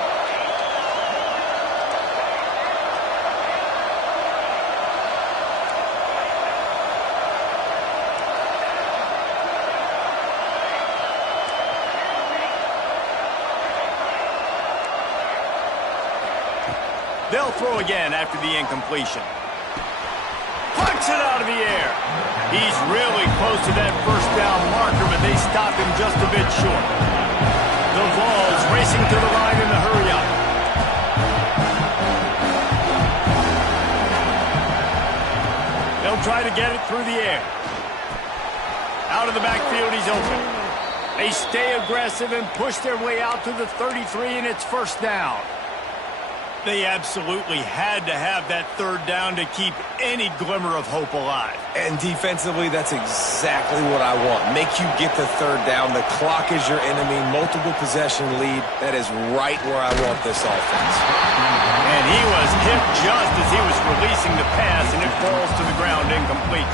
They'll throw again after the incompletion. Punch it out of the air. He's really close to that first down marker, but they stopped him just a bit short. The Vols racing to the line in the hurry-up. They'll try to get it through the air. Out of the backfield, he's open. They stay aggressive and push their way out to the 33, and it's first down. They absolutely had to have that third down to keep any glimmer of hope alive. And defensively, that's exactly what I want. Make you get the third down. The clock is your enemy. Multiple possession lead. That is right where I want this offense. And he was hit just as he was releasing the pass, and it falls to the ground incomplete.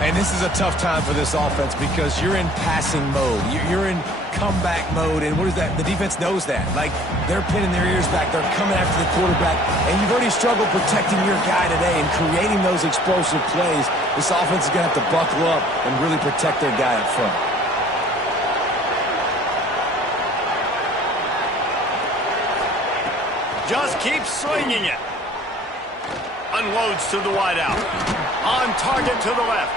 And this is a tough time for this offense because you're in passing mode. You're in comeback mode, and what is that? The defense knows that. Like, they're pinning their ears back. They're coming after the quarterback, and you've already struggled protecting your guy today and creating those explosive plays. This offense is going to have to buckle up and really protect their guy up front. Just keeps swinging it. Unloads to the wideout. On target to the left.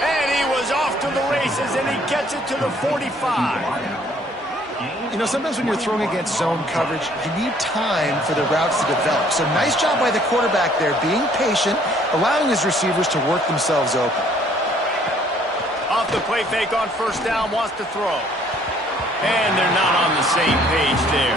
And he was off to the races, and he gets it to the 45. You know, sometimes when you're throwing against zone coverage, you need time for the routes to develop. So nice job by the quarterback there, being patient, allowing his receivers to work themselves open. Off the play fake on first down, wants to throw. And they're not on the same page there.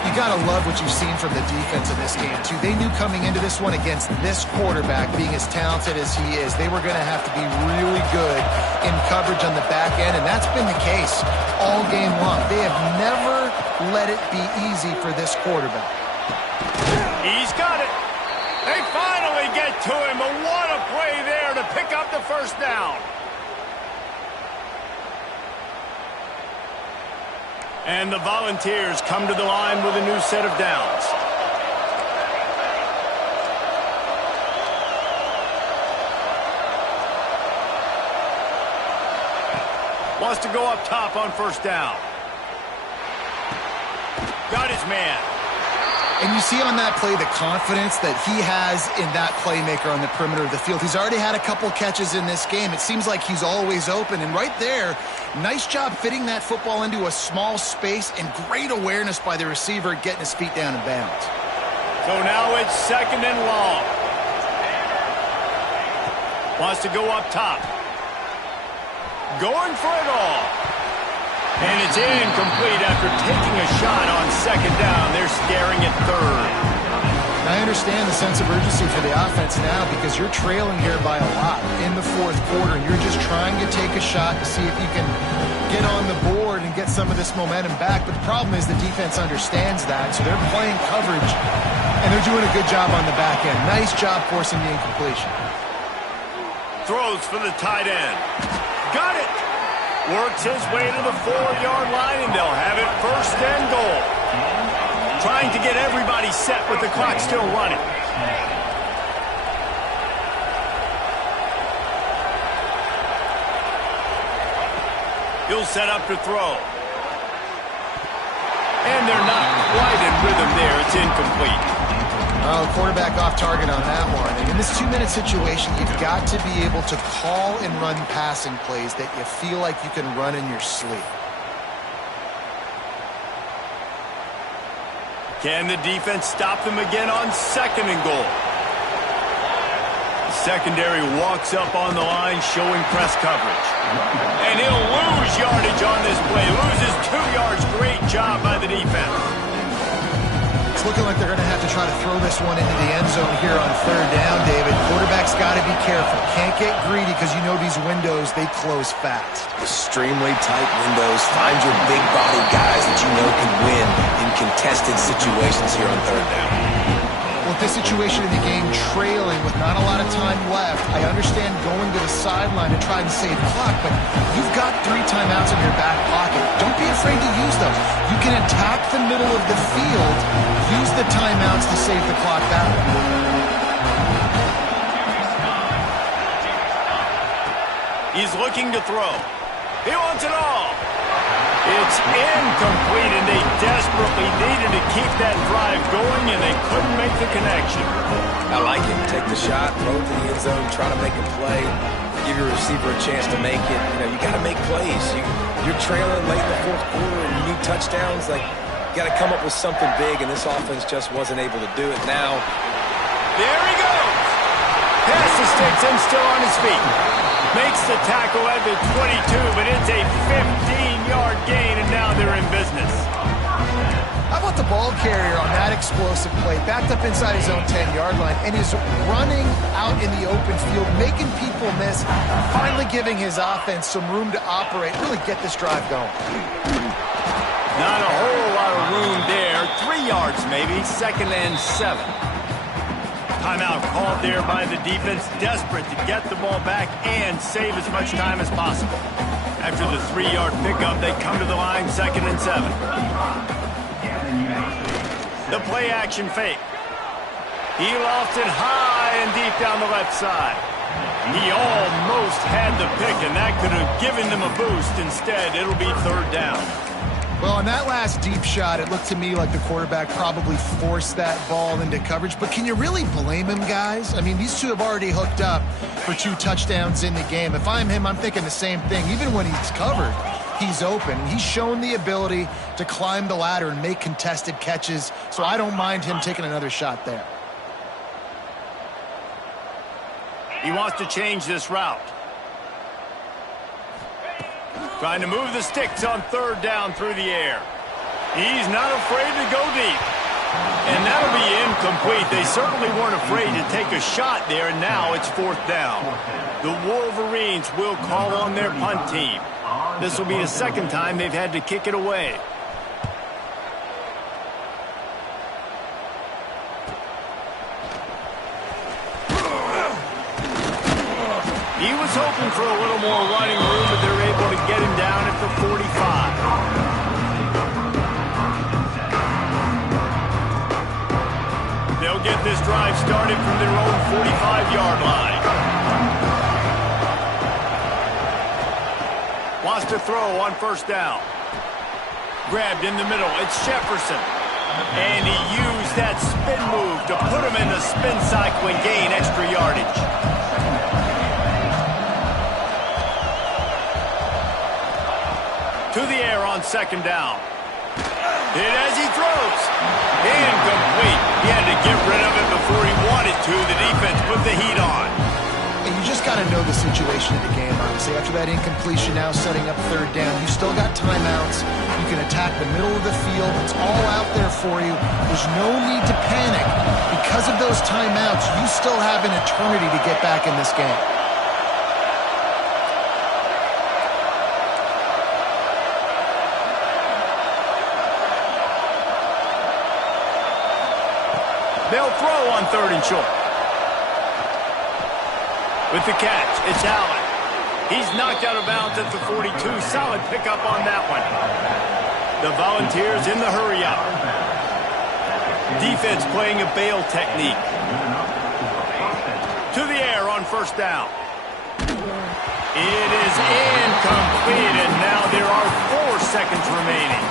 You got to love what you've seen from the defense in this game, too. They knew coming into this one against this quarterback, being as talented as he is, they were going to have to be really good in coverage on the back end, and that's been the case all game long. They have never let it be easy for this quarterback. He's got it. They finally get to him, but what a play there to pick up the first down. And the Volunteers come to the line with a new set of downs. Wants to go up top on first down. Got his man. And you see on that play the confidence that he has in that playmaker on the perimeter of the field. He's already had a couple catches in this game. It seems like he's always open. And right there, nice job fitting that football into a small space and great awareness by the receiver getting his feet down in bounds. So now it's second and long. Wants to go up top. Going for it all. And it's incomplete after taking a shot on second down. They're staring at third. I understand the sense of urgency for the offense now because you're trailing here by a lot in the fourth quarter, and you're just trying to take a shot to see if you can get on the board and get some some of this momentum back, but the problem is the defense understands that, so they're playing coverage, and they're doing a good job on the back end. Nice job forcing the incompletion. Throws for the tight end. Got it! Works his way to the 4-yard line, and they'll have it first and goal. Trying to get everybody set with the clock still running. He'll set up to throw. And they're not quite in rhythm there. It's incomplete. Well, quarterback off target on that one. And in this 2-minute situation, you've got to be able to call and run passing plays that you feel like you can run in your sleep. Can the defense stop them again on second and goal? The secondary walks up on the line, showing press coverage. And he'll lose yardage on this play. Loses 2 yards. Great job by the defense. It's looking like they're going to have to try to throw this one into the end zone here on third down, David. Quarterback's got to be careful. Can't get greedy because you know these windows, they close fast. Extremely tight windows. Find your big body guys that you know can win in contested situations here on third down. With this situation in the game, trailing with not a lot of time left, I understand going to the sideline to try and save clock, but you've got 3 timeouts in your back pocket. Don't be afraid to use those. You can attack the middle of the field, use the timeouts to save the clock that way. He's looking to throw. He wants it all. It's incomplete, and they desperately needed to keep that drive going, and they couldn't make the connection. I like it. Take the shot, throw it to the end zone, try to make a play, give your receiver a chance to make it. You know, you got to make plays. You're trailing late in the fourth quarter, and you need touchdowns. Like, you got to come up with something big, and this offense just wasn't able to do it. Now, there he goes. Pass the sticks and still on his feet. Makes the tackle at the 22, but it's a 15-yard gain, and now they're in business. How about the ball carrier on that explosive play? Backed up inside his own 10-yard line and is running out in the open field, making people miss, finally giving his offense some room to operate, really get this drive going. Not a whole lot of room there. 3 yards maybe, 2nd and 7. Timeout called there by the defense, desperate to get the ball back and save as much time as possible. After the 3-yard pickup, they come to the line, 2nd and 7. The play-action fake. He lofts it high and deep down the left side. He almost had the pick, and that could have given them a boost. Instead, it'll be 3rd down. Well, on that last deep shot, it looked to me like the quarterback probably forced that ball into coverage. But can you really blame him, guys? I mean, these two have already hooked up for 2 touchdowns in the game. If I'm him, I'm thinking the same thing. Even when he's covered, he's open. He's shown the ability to climb the ladder and make contested catches, so I don't mind him taking another shot there. He wants to change this route. Trying to move the sticks on 3rd down through the air. He's not afraid to go deep. And that'll be incomplete. They certainly weren't afraid to take a shot there, and now it's 4th down. The Wolverines will call on their punt team. This will be the 2nd time they've had to kick it away. He was hoping for a little more running room, but they're able to get him down at the 45. They'll get this drive started from their own 45-yard line. Wants to throw on 1st down. Grabbed in the middle. It's Jefferson. And he used that spin move to put him in the spin cycle and gain extra yardage. To the air on 2nd down. Hit as he throws. Incomplete. He had to get rid of it before he wanted to. The defense put the heat on. And you just got to know the situation of the game, honestly. After that incompletion, now setting up 3rd down, you still got timeouts. You can attack the middle of the field. It's all out there for you. There's no need to panic. Because of those timeouts, you still have an eternity to get back in this game. They'll throw on 3rd and short. With the catch, it's Allen. He's knocked out of bounds at the 42. Solid pickup on that one. The Volunteers in the hurry up. Defense playing a bail technique. To the air on 1st down. It is incomplete, and now there are 4 seconds remaining.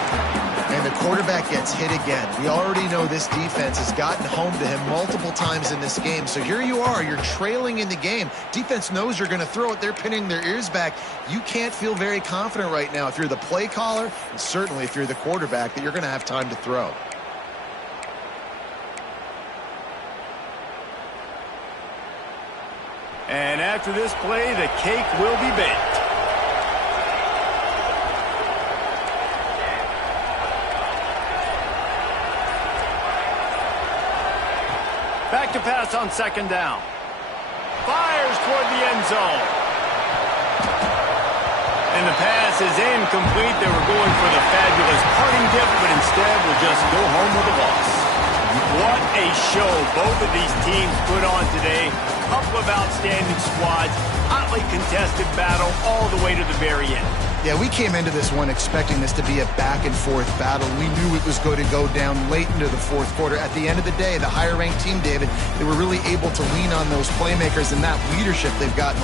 And the quarterback gets hit again. We already know this defense has gotten home to him multiple times in this game. So here you are, you're trailing in the game. Defense knows you're going to throw it. They're pinning their ears back. You can't feel very confident right now if you're the play caller, and certainly if you're the quarterback, that you're going to have time to throw. And after this play, the cake will be baked. Back to pass on 2nd down. Fires toward the end zone. And the pass is incomplete. They were going for the fabulous parting gift, but instead will just go home with a loss. What a show both of these teams put on today. Couple of outstanding squads. Hotly contested battle all the way to the very end. Yeah, we came into this one expecting this to be a back-and-forth battle. We knew it was going to go down late into the 4th quarter. At the end of the day, the higher-ranked team, David, they were really able to lean on those playmakers and that leadership they've gotten